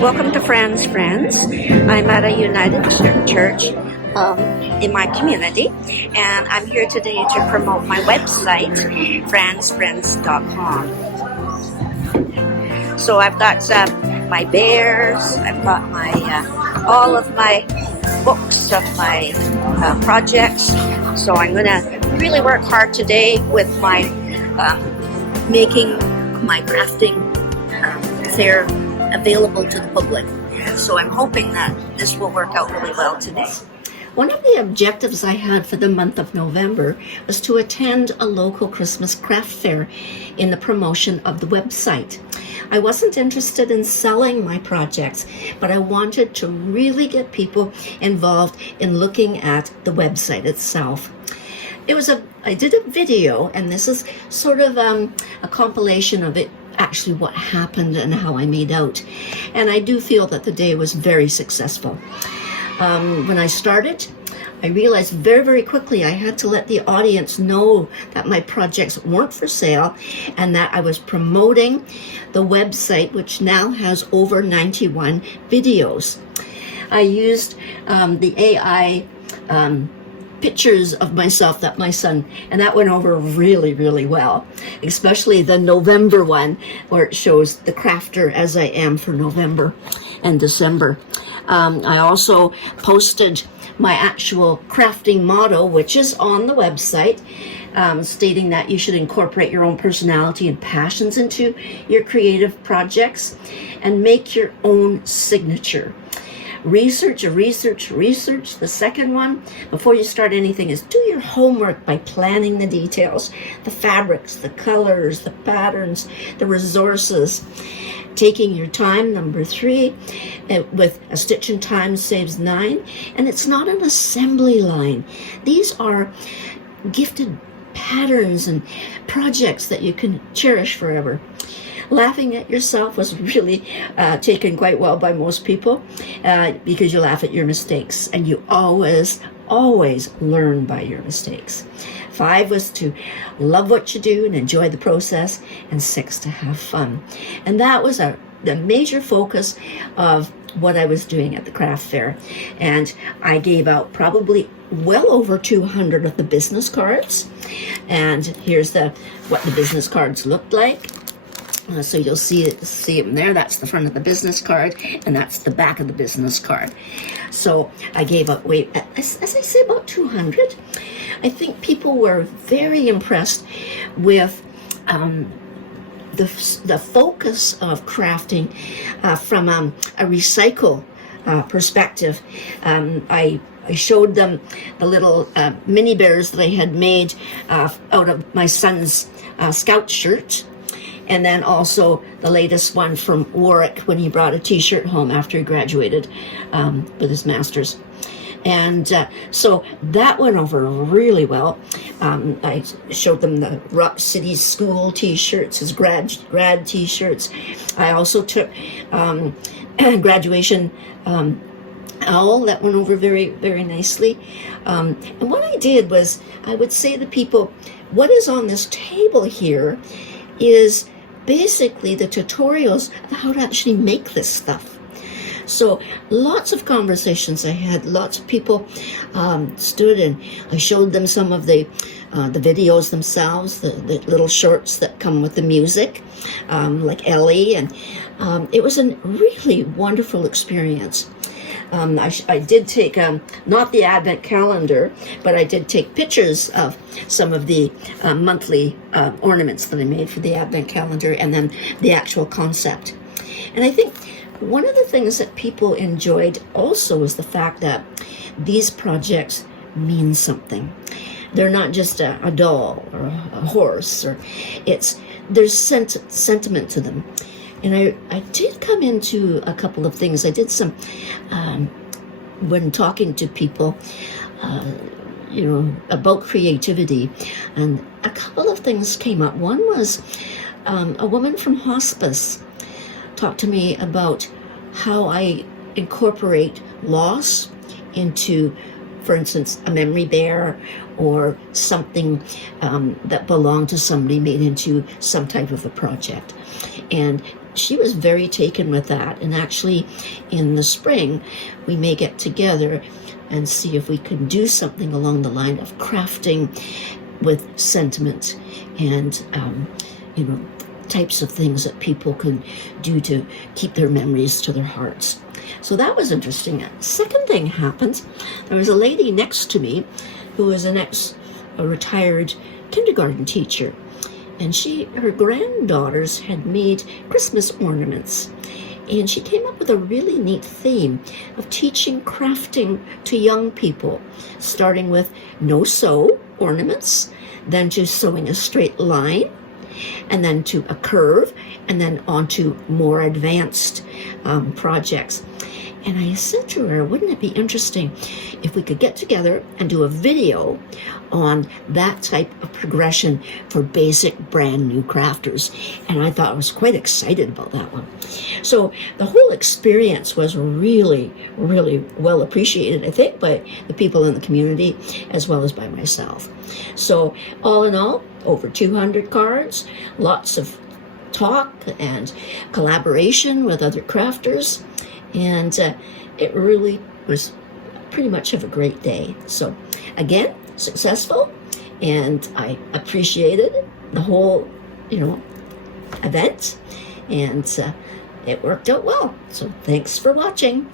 Welcome to Friends. I'm at a United Church in my community, and I'm here today to promote my website, friends.com. So I've got my bears, I've got my all of my books of my projects. So I'm going to really work hard today with my making my crafting fair available to the public. So I'm hoping that this will work out really well today. One of the objectives I had for the month of November was to attend a local Christmas craft fair in the promotion of the website. I wasn't interested in selling my projects, but I wanted to really get people involved in looking at the website itself. I did a video, and this is sort of a compilation of it, actually what happened and how I made out. And I do feel that the day was very successful. When I started, I realized very, very quickly I had to let the audience know that my projects weren't for sale and that I was promoting the website, which now has over 91 videos. I used the AI pictures of myself that my son, and that went over really, really well, especially the November one where it shows the crafter as I am for November and December. I also posted my actual crafting motto, which is on the website, stating that you should incorporate your own personality and passions into your creative projects and make your own signature. Research. The second one, before you start anything, is do your homework by planning the details, the fabrics, the colors, the patterns, the resources. Taking your time, number 3, with a stitch in time saves 9. And it's not an assembly line. These are gifted patterns and projects that you can cherish forever. Laughing at yourself was really taken quite well by most people because you laugh at your mistakes, and you always learn by your mistakes. 5 was to love what you do and enjoy the process, and 6 to have fun. And that was the major focus of what I was doing at the craft fair. And I gave out probably well over 200 of the business cards. And here's what the business cards looked like. So you'll see them there. That's the front of the business card, and that's the back of the business card. So I gave away, as I say, about 200. I think people were very impressed with the focus of crafting from a recycle perspective. I showed them the little mini bears that I had made out of my son's scout shirt. And then also the latest one from Warwick when he brought a t-shirt home after he graduated with his master's. And so that went over really well. I showed them the Rock City School t-shirts, his grad t-shirts. I also took graduation owl. That went over very, very nicely. And what I did was I would say to people, what is on this table here is basically the tutorials of how to actually make this stuff. So lots of conversations I had, lots of people stood, and I showed them some of the videos themselves, the little shorts that come with the music, like Ellie, and it was a really wonderful experience. I did take, not the Advent calendar, but I did take pictures of some of the monthly ornaments that I made for the Advent calendar, and then the actual concept. And I think one of the things that people enjoyed also is the fact that these projects mean something. They're not just a doll or a horse, or there's sentiment to them. And I did come into a couple of things. I did some, when talking to people, about creativity, and a couple of things came up. One was a woman from hospice talked to me about how I incorporate loss into, for instance, a memory bear or something that belonged to somebody made into some type of a project. And she was very taken with that. And actually, in the spring, we may get together and see if we can do something along the line of crafting with sentiment and, types of things that people can do to keep their memories to their hearts. So that was interesting. Second thing happened, there was a lady next to me who was a retired kindergarten teacher, and her granddaughters had made Christmas ornaments, and she came up with a really neat theme of teaching crafting to young people, starting with no-sew ornaments, then to sewing a straight line, and then to a curve, and then on to more advanced projects. And I said to her, wouldn't it be interesting if we could get together and do a video on that type of progression for basic brand new crafters? And I thought I was quite excited about that one. So the whole experience was really, really well appreciated, I think, by the people in the community as well as by myself. So all in all, over 200 cards, lots of talk and collaboration with other crafters. And it really was pretty much of a great day. So again, successful, and I appreciated the whole, event, and it worked out well. So thanks for watching.